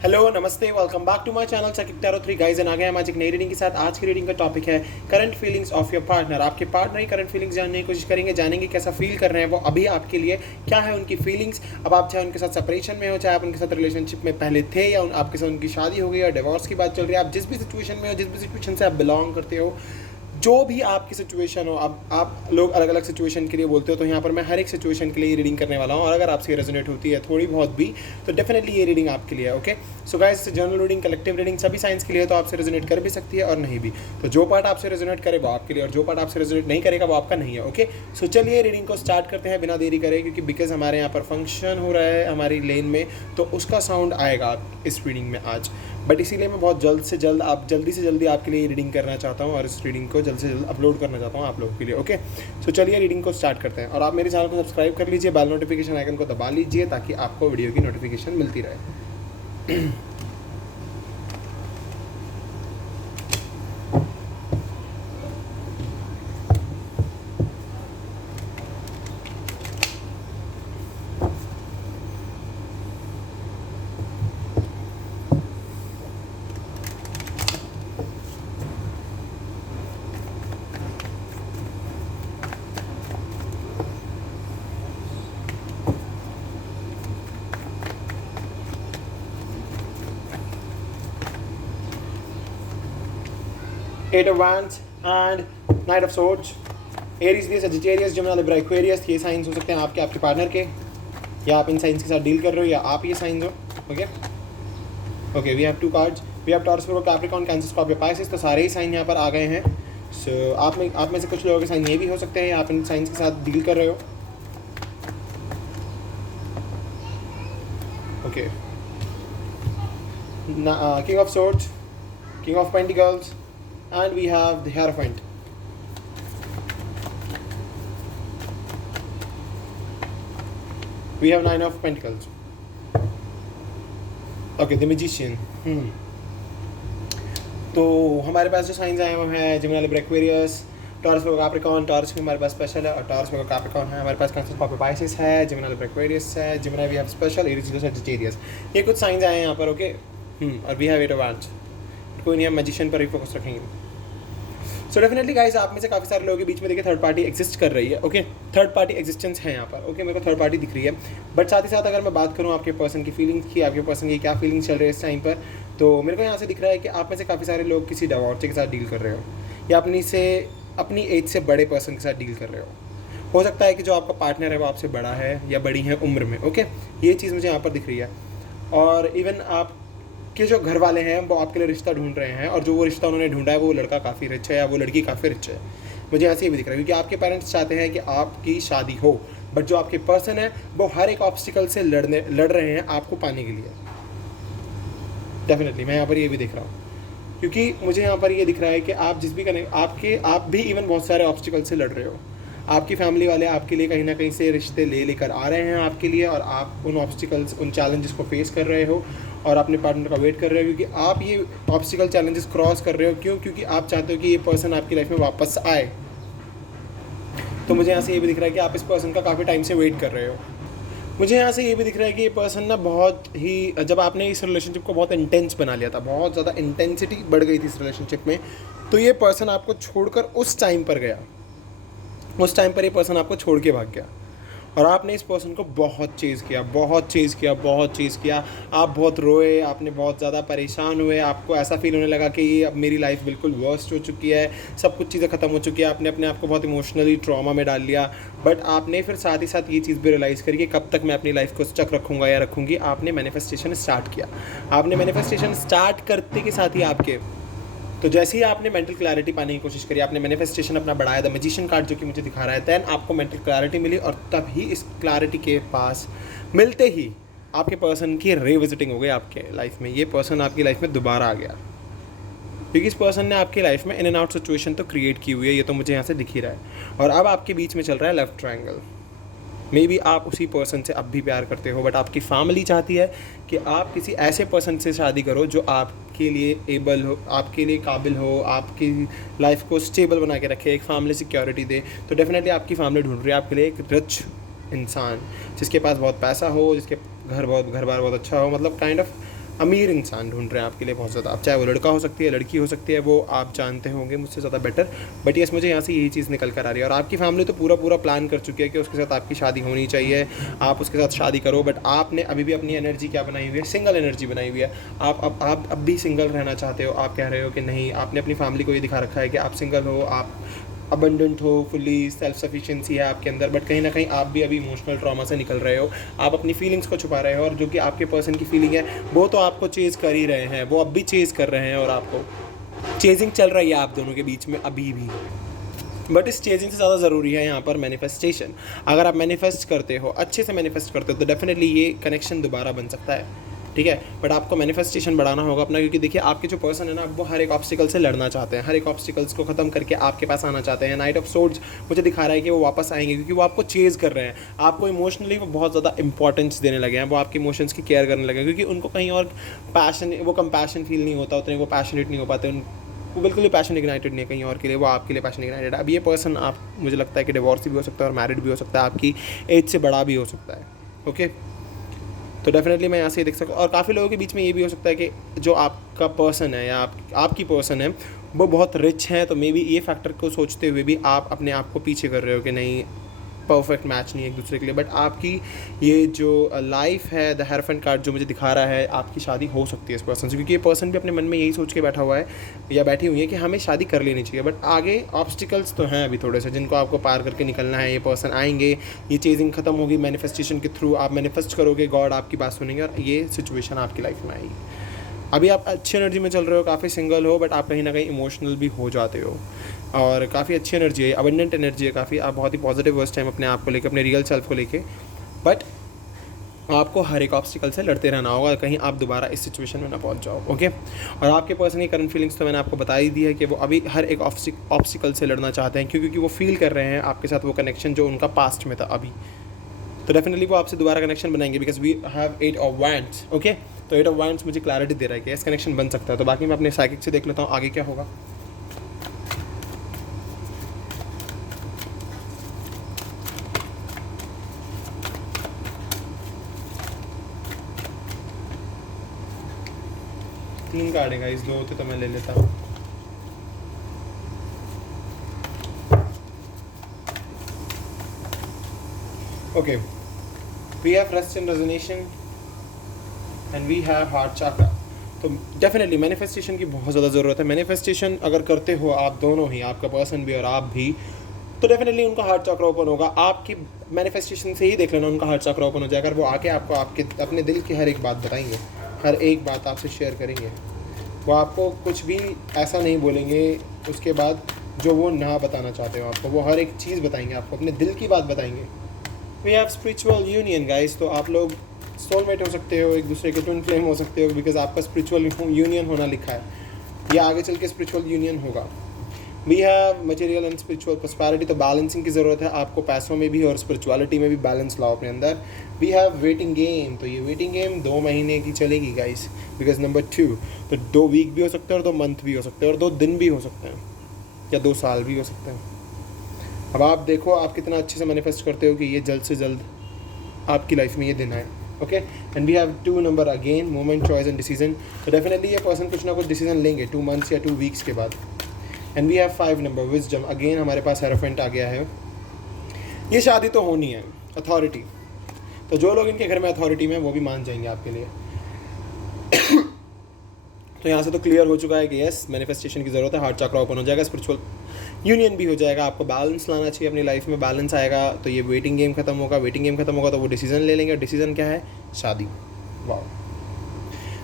Hello नमस्ते, welcome back to my channel Saqib tarot 3 guys and आ गए हम आज एक नई रीडिंग के साथ। आज की रीडिंग का टॉपिक है current feelings of your partner. आपके पार्टनर की करंट फीलिंग्स जानने की कोशिश करेंगे, जानेंगे कैसा फील कर रहे हैं वो अभी आपके लिए, क्या है उनकी फीलिंग्स। अब आप चाहे उनके साथ सेपरेशन में हो, चाहे आप उनके साथ रिलेशनशिप में पहले थे, या आपके साथ उनकी शादी हो गई और डिवोर्स की बात चल रही है, आप जिस भी सिचुएशन में हो, जिस भी सिचुएशन से आप बिलोंग करते हो, जो भी आपकी सिचुएशन हो, आप लोग अलग अलग सिचुएशन के लिए बोलते हो, तो यहाँ पर मैं हर एक सिचुएशन के लिए रीडिंग करने वाला हूँ। और अगर आपसे रेजोनेट होती है थोड़ी बहुत भी, तो डेफिनेटली ये रीडिंग आपके लिए है। Okay, so guys, general reading, collective reading सभी साइंस के लिए, तो आपसे रेजोनेट कर भी सकती है और नहीं भी। तो जो पार्ट आपसे रेजोनेट करे वो आपके लिए, और जो पार्ट आपसे रेजोनेट नहीं करेगा वो आपका नहीं है। ओके, सो चलिए रीडिंग को स्टार्ट करते हैं बिना देरी करे, क्योंकि बिकॉज हमारे यहाँ पर फंक्शन हो रहा है हमारी लेन में, तो उसका साउंड आएगा इस रीडिंग में आज। बट इसीलिए मैं बहुत जल्दी से जल्दी आपके लिए रीडिंग करना चाहता हूँ, और इस रीडिंग को जल्द से जल्द अपलोड करना चाहता हूँ आप लोगों के लिए। ओके, सो चलिए रीडिंग को स्टार्ट करते हैं। और आप मेरे चैनल को सब्सक्राइब कर लीजिए, बेल नोटिफिकेशन आइकन को दबा लीजिए, ताकि आपको वीडियो की नोटिफिकेशन मिलती रहे। 8 of Wands and Knight of Swords। Aries भी, सजिटेरियस, जेमिनी, लिब्रा, एक्वेरियस, ये साइंस हो सकते हैं आपके पार्टनर के, या आप इन साइंस के साथ डील कर रहे हो, या आप ये साइंस हो। Okay okay, we have 2 cards, we have Taurus, Virgo, Capricorn, Cancer, Scorpio, Pisces. तो सारे ही साइन यहाँ पर आ गए हैं। सो आप में से कुछ लोगों के साइन ये भी हो सकते हैं, आप इन साइंस के साथ डील कर रहे हो। Okay, king of swords, king of pentacles, and we have the Hierophant। We have 9 of Pentacles। Okay, the Magician। तो हमारे पास जो साइंस आए हुए हैं, Gemini, Libra, Aquarius, taurus, Virgo, Capricorn. Taurus भी हमारे पास स्पेशल है, और टॉरस, वर्गो, कैप्रिकॉर्न है हमारे पास। कैंसर, स्कॉर्पियो, पाइसेस है, जेमिनी, लिब्रा, एक्वेरियस है, Gemini we have special, Aries, Sagittarius. ये कुछ साइंस आए हैं यहाँ पर। ओके, और वी हैव 8 ऑफ वांड्स। कोई नहीं, हम मैजिशियन पर ही फोकस रखेंगे। सो डेफिनेटली गाइस, आप में से काफ़ी सारे लोगों के बीच में देखिए थर्ड पार्टी एग्जिस्ट कर रही है। ओके, थर्ड पार्टी एग्जिस्टेंस है यहाँ पर। ओके, मेरे को थर्ड पार्टी दिख रही है। बट साथ ही साथ अगर मैं बात करूँ आपके पर्सन की फीलिंग्स की, आपके पर्सन की क्या फीलिंग्स चल रही है इस टाइम पर, तो मेरे को यहाँ से दिख रहा है कि आप में से काफ़ी सारे लोग किसी डिवोर्स के साथ डील कर रहे हो, या अपनी एज से बड़े पर्सन के साथ डील कर रहे हो सकता है कि जो आपका पार्टनर है वो आपसे बड़ा है या बड़ी है उम्र में। ओके, ये चीज़ मुझे यहाँ पर दिख रही है। और इवन आप कि जो घर वाले हैं वो आपके लिए रिश्ता ढूंढ रहे हैं, और जो वो रिश्ता उन्होंने ढूंढा है वो लड़का काफ़ी रिच है या वो लड़की काफ़ी रिच है। मुझे ऐसे ही भी दिख रहा है, क्योंकि आपके पेरेंट्स चाहते हैं कि आपकी शादी हो, बट जो आपके पर्सन है वो हर एक ऑब्स्टिकल से लड़ रहे हैं आपको पाने के लिए। डेफिनेटली मैं यहाँ पर ये भी देख रहा हूँ, क्योंकि मुझे यहाँ पर ये दिख रहा है कि आप जिस भी आप भी इवन बहुत सारे ऑब्स्टिकल से लड़ रहे हो। आपकी फैमिली वाले आपके लिए कहीं ना कहीं से रिश्ते लेकर आ रहे हैं आपके लिए, और आप उन ऑब्स्टिकल्स, उन चैलेंजेस को फेस कर रहे हो, और अपने पार्टनर का वेट कर रहे हो, क्योंकि आप ये ऑब्स्टिकल चैलेंजेस क्रॉस कर रहे हो। क्यों? क्योंकि आप चाहते हो कि ये पर्सन आपकी लाइफ में वापस आए। तो मुझे यहाँ से ये भी दिख रहा है कि आप इस पर्सन का काफ़ी टाइम से वेट कर रहे हो। मुझे यहाँ से ये भी दिख रहा है कि ये पर्सन ना बहुत ही, जब आपने इस रिलेशनशिप को बहुत इंटेंस बना लिया था, बहुत ज़्यादा इंटेंसिटी बढ़ गई थी इस रिलेशनशिप में, तो ये पर्सन आपको छोड़कर उस टाइम पर गया। उस टाइम पर ये पर्सन आपको छोड़ के भाग गया, और आपने इस पर्सन को बहुत चेज़ किया। आप बहुत रोए, आपने बहुत ज़्यादा परेशान हुए, आपको ऐसा फील होने लगा कि ये अब मेरी लाइफ बिल्कुल वर्स्ट हो चुकी है, सब कुछ चीज़ें ख़त्म हो चुकी है। आपने अपने आप को बहुत इमोशनली ट्रॉमा में डाल लिया। बट आपने फिर साथ ही साथ ये चीज़ भी रियलाइज़ करी कि कब तक मैं अपनी लाइफ को स्टक रखूँगा या रखूँगी। आपने मैनिफेस्टेशन स्टार्ट किया। आपने मैनिफेस्टेशन स्टार्ट करते के साथ ही आपके, तो जैसे ही आपने मेंटल क्लैरिटी पाने की कोशिश करी, आपने मैनिफेस्टेशन अपना बढ़ाया, द मैजिशियन कार्ड जो कि मुझे दिखा रहा है, दैन आपको मेंटल क्लैरिटी मिली, और तभी इस क्लैरिटी के पास मिलते ही आपके पर्सन की रिविजिटिंग हो गई आपके लाइफ में। ये पर्सन आपकी लाइफ में दोबारा आ गया, क्योंकि इस पर्सन ने आपकी लाइफ में इन एंड आउट सिचुएशन तो क्रिएट की हुई है, ये तो मुझे यहाँ से दिख ही रहा है। और अब आपके बीच में चल रहा है लव ट्रायंगल। मे बी आप उसी पर्सन से अब भी प्यार करते हो, बट आपकी फैमिली चाहती है कि आप किसी ऐसे पर्सन से शादी करो जो आपके लिए एबल हो, आपके लिए काबिल हो, आपकी लाइफ को स्टेबल बना के रखे, एक फैमिली सिक्योरिटी दे। तो डेफिनेटली आपकी फैमिली ढूंढ रही है आपके लिए एक रिच इंसान, जिसके पास बहुत पैसा हो, जिसके घर बार बहुत अच्छा हो, मतलब काइंड ऑफ अमीर इंसान ढूंढ रहे हैं आपके लिए बहुत ज़्यादा। अब चाहे वो लड़का हो सकती है, लड़की हो सकती है, वो आप जानते होंगे मुझसे ज़्यादा बेटर, बट यस मुझे यहाँ से यही चीज़ निकल कर आ रही है। और आपकी फैमिली तो पूरा प्लान कर चुकी है कि उसके साथ आपकी शादी होनी चाहिए, आप उसके साथ शादी करो, बट आपने अभी भी अपनी एनर्जी क्या बनाई हुई है, सिंगल एनर्जी बनाई हुई है। आप अब भी सिंगल रहना चाहते हो, आप कह रहे हो कि नहीं, आपने अपनी फैमिली को ये दिखा रखा है कि आप सिंगल हो, आप अबंडेंट हो, फुली सेल्फ सफिशिएंसी है आपके अंदर, बट कहीं ना कहीं आप भी अभी इमोशनल ट्रॉमा से निकल रहे हो, आप अपनी फीलिंग्स को छुपा रहे हो, और जो कि आपके पर्सन की फीलिंग है वो तो आपको चेज़ कर ही रहे हैं, वो अब भी चेज़ कर रहे हैं, और आपको चेजिंग चल रही है आप दोनों के बीच में अभी भी। बट इस चेजिंग से ज़्यादा ज़रूरी है यहाँ पर मैनिफेस्टेशन। अगर आप मैनिफेस्ट करते हो, अच्छे से मैनिफेस्ट करते हो, तो डेफिनेटली ये कनेक्शन दोबारा बन सकता है, ठीक है। बट आपको मैनिफेस्टेशन बढ़ाना होगा अपना, क्योंकि देखिए आपके जो पर्सन है ना, वो हर एक ऑब्स्टिकल से लड़ना चाहते हैं, हर एक ऑब्स्टिकल्स को ख़त्म करके आपके पास आना चाहते हैं। नाइट ऑफ सोर्ड्स मुझे दिखा रहा है कि वो वापस आएंगे, क्योंकि वो आपको चेज़ कर रहे हैं, आपको इमोशनली वो बहुत ज़्यादा इंपॉर्टेंस देने लगे हैं, वो आपके इमोशंस की केयर करने लगे हैं, क्योंकि उनको कहीं और पैशन, वो कंपैशन फील नहीं होता उतने, वो पैशनेट नहीं हो पाते, वो बिल्कुल भी पैशन इग्नाइटेड नहीं है कहीं और के लिए, वो आपके लिए पैशन इग्नाइटेड है। अब ये पर्सन आप, मुझे लगता है कि डिवोर्स भी हो सकता है और मैरिड भी हो सकता है, आपकी एज से बड़ा भी हो सकता है, ओके। तो डेफिनेटली मैं यहाँ से देख सकता हूँ। और काफ़ी लोगों के बीच में ये भी हो सकता है कि जो आपका पर्सन है या आपकी पर्सन है वो बहुत रिच है, तो मे बी ये फैक्टर को सोचते हुए भी आप अपने आप को पीछे कर रहे हो कि नहीं, परफेक्ट मैच नहीं है एक दूसरे के लिए। बट आपकी ये जो लाइफ है, द हेरोफेंट कार्ड जो मुझे दिखा रहा है, आपकी शादी हो सकती है इस पर्सन से, क्योंकि ये पर्सन भी अपने मन में यही सोच के बैठा हुआ है या बैठी हुई है कि हमें शादी कर लेनी चाहिए। बट आगे ऑब्स्टिकल्स तो हैं अभी थोड़े से, जिनको आपको पार करके निकलना है। ये पर्सन आएंगे, ये चेजिंग खत्म होगी, मैनिफेस्टेशन के थ्रू आप मैनिफेस्ट करोगे, गॉड आपकी बात सुनेंगे और ये सिचुएशन आपकी लाइफ में आएगी। अभी आप अच्छी एनर्जी में चल रहे हो, काफ़ी सिंगल हो, बट आप कहीं ना कहीं इमोशनल भी हो जाते हो, और काफ़ी अच्छी एनर्जी है, अबंडेंट एनर्जी है काफ़ी, आप बहुत ही पॉजिटिव उस टाइम अपने आप को लेकर, अपने रियल सेल्फ को लेके। बट आपको हर एक ऑब्स्टिकल से लड़ते रहना होगा, कहीं आप दोबारा इस सिचुएशन में ना पहुंच जाओ, ओके। और आपके पर्सन की करंट फीलिंग्स तो मैंने आपको बता ही दी है कि वो अभी हर एक ऑब्स्टिकल से लड़ना चाहते हैं, क्योंकि वो फील कर रहे हैं आपके साथ वो कनेक्शन जो उनका पास्ट में था अभी। तो डेफिनेटली वो आपसे दोबारा कनेक्शन बनाएंगे, because we have 8 of wands, okay. तो 8 ऑफ वैंड्स मुझे क्लैरिटी दे रहा है कि इस कनेक्शन बन सकता है। तो बाकी मैं अपने साइकिक से देख लेता हूँ आगे क्या होगा। तीन कार्ड है गाइस, 2 होते तो मैं ले लेता। Okay, we have rest and resonation and we have heart chakra. तो डेफिनेटली मैनिफेस्टेशन की बहुत ज़्यादा ज़रूरत है। मैनिफेस्टेशन अगर करते हो आप दोनों ही, आपका पर्सन भी और आप भी, तो डेफिनेटली उनका हार्ट चक्र ओपन होगा। आपकी मैनिफेस्टेशन से ही देख लेना, उनका हार्ट चक्र ओपन हो जाएगा। वो आके आपको आपके अपने दिल की हर एक बात बताएंगे, हर एक बात आपसे शेयर करेंगे। वो आपको कुछ भी ऐसा नहीं बोलेंगे उसके बाद जो वो ना बताना चाहते हो आपको, वो हर एक चीज़ बताएंगे आपको, अपने दिल की बात बताएंगे। We have spiritual union guys, तो आप लोग सोलमेट हो सकते हो, एक दूसरे के ट्विन फ्लेम हो सकते हो, बिकॉज आपका स्पिरिचुअल यूनियन होना लिखा है, या आगे चल के स्पिरिचुअल यूनियन होगा। We have material and spiritual prosperity, तो बैलेंसिंग की ज़रूरत है आपको, पैसों में भी और स्पिरिचुअलिटी में भी बैलेंस लाओ अपने अंदर। वी हैव वेटिंग गेम, तो ये वेटिंग गेम 2 महीने की चलेगी गाइस, बिकॉज नंबर 2, तो 2 वीक भी हो सकते हैं और 2 मंथ भी हो सकते हैं और 2 दिन भी हो सकते हैं, या 2 साल भी हो सकते हैं। अब आप देखो आप कितना अच्छे से मैनिफेस्ट करते हो कि ये जल्द से जल्द आपकी लाइफ में ये दिन आए, okay. And we have 2 number again, moment, choice and decision, तो डेफिनेटली ये पर्सन कुछ ना कुछ डिसीजन लेंगे 2 मंथ्स या 2 वीक्स के बाद। And we have 5 number, wisdom, again हमारे पास हेरोफेंट आ गया है। ये शादी तो होनी है, अथॉरिटी, तो जो लोग इनके घर में अथॉरिटी में वो भी मान जाएंगे आपके लिए। तो यहाँ से तो क्लियर हो चुका है कि यस मैनिफेस्टेशन की ज़रूरत है, हार्ट चक्र ओपन हो जाएगा, स्पिरिचुअल यूनियन भी हो जाएगा, आपको बैलेंस लाना चाहिए अपनी लाइफ में, बैलेंस आएगा तो ये वेटिंग गेम खत्म होगा, वेटिंग गेम खत्म होगा तो वो डिसीजन ले लेंगे, और डिसीजन क्या है, शादी। वाह।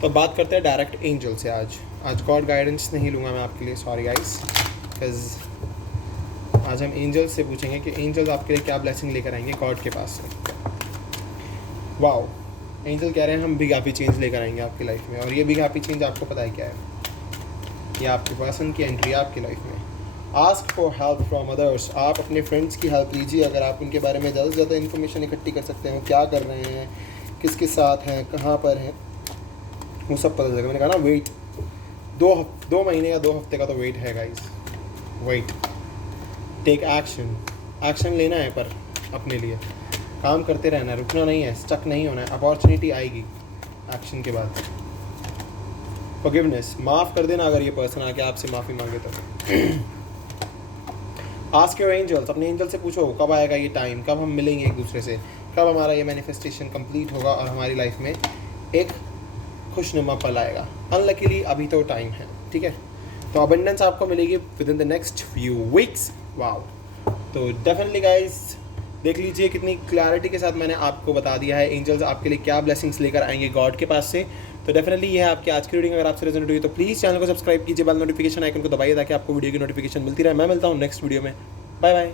तो बात करते हैं डायरेक्ट एंजल से। आज गॉड गाइडेंस नहीं लूँगा मैं आपके लिए, सॉरी गाइस, बिकॉज आज हम एंजल्स से पूछेंगे कि एंजल्स आपके लिए क्या ब्लेसिंग लेकर आएंगे गॉड के पास से। वाओ, एंजल कह रहे हैं हम बिग हैप्पी चेंज लेकर आएंगे आपकी लाइफ में, और ये बिग हैप्पी चेंज आपको पता है क्या है, ये आपके पर्सन की एंट्री है आपकी लाइफ में। Ask for help from others, आप अपने फ्रेंड्स की हेल्प लीजिए, अगर आप उनके बारे में ज़्यादा से ज़्यादा इन्फॉर्मेशन इकट्ठी कर सकते हैं, क्या कर रहे हैं, किसके साथ हैं, कहाँ पर हैं, वो सब पता चलेगा। मैंने कहा ना वेट, 2 महीने या 2 हफ्ते का तो वेट है guys, wait, take action, action लेना है, पर अपने लिए काम करते रहना है, रुकना नहीं है, स्टक नहीं होना है, अपॉर्चुनिटी आएगी एक्शन के बाद। फॉरगिवनेस, माफ़ कर देना अगर ये पर्सन आके आपसे माफ़ी मांगे तो। आस्क योर एंजल्स, अपने एंजल से पूछो कब आएगा ये टाइम, कब हम मिलेंगे एक दूसरे से, कब हमारा ये मैनिफेस्टेशन कंप्लीट होगा और हमारी लाइफ में एक खुशनुमा पल आएगा। अनलकीली अभी तो टाइम है, ठीक है। तो अबंडेंस आपको मिलेगी with in the next few weeks. Wow, तो डेफिनेटली गाइस देख लीजिए कितनी क्लैरिटी के साथ मैंने आपको बता दिया है एंजल्स आपके लिए क्या ब्लेसिंग्स लेकर आएंगे गॉड के पास से। तो डेफिनेटली ये है आपकी आज की रीडिंग। अगर आपसे रेजोनेट हुई तो प्लीज़ चैनल को सब्सक्राइब कीजिए, बेल नोटिफिकेशन आइकन को दबाइए ताकि आपको वीडियो की नोटिफिकेशन मिलती रहे। मैं मिलता हूँ नेक्स्ट वीडियो में। Bye bye.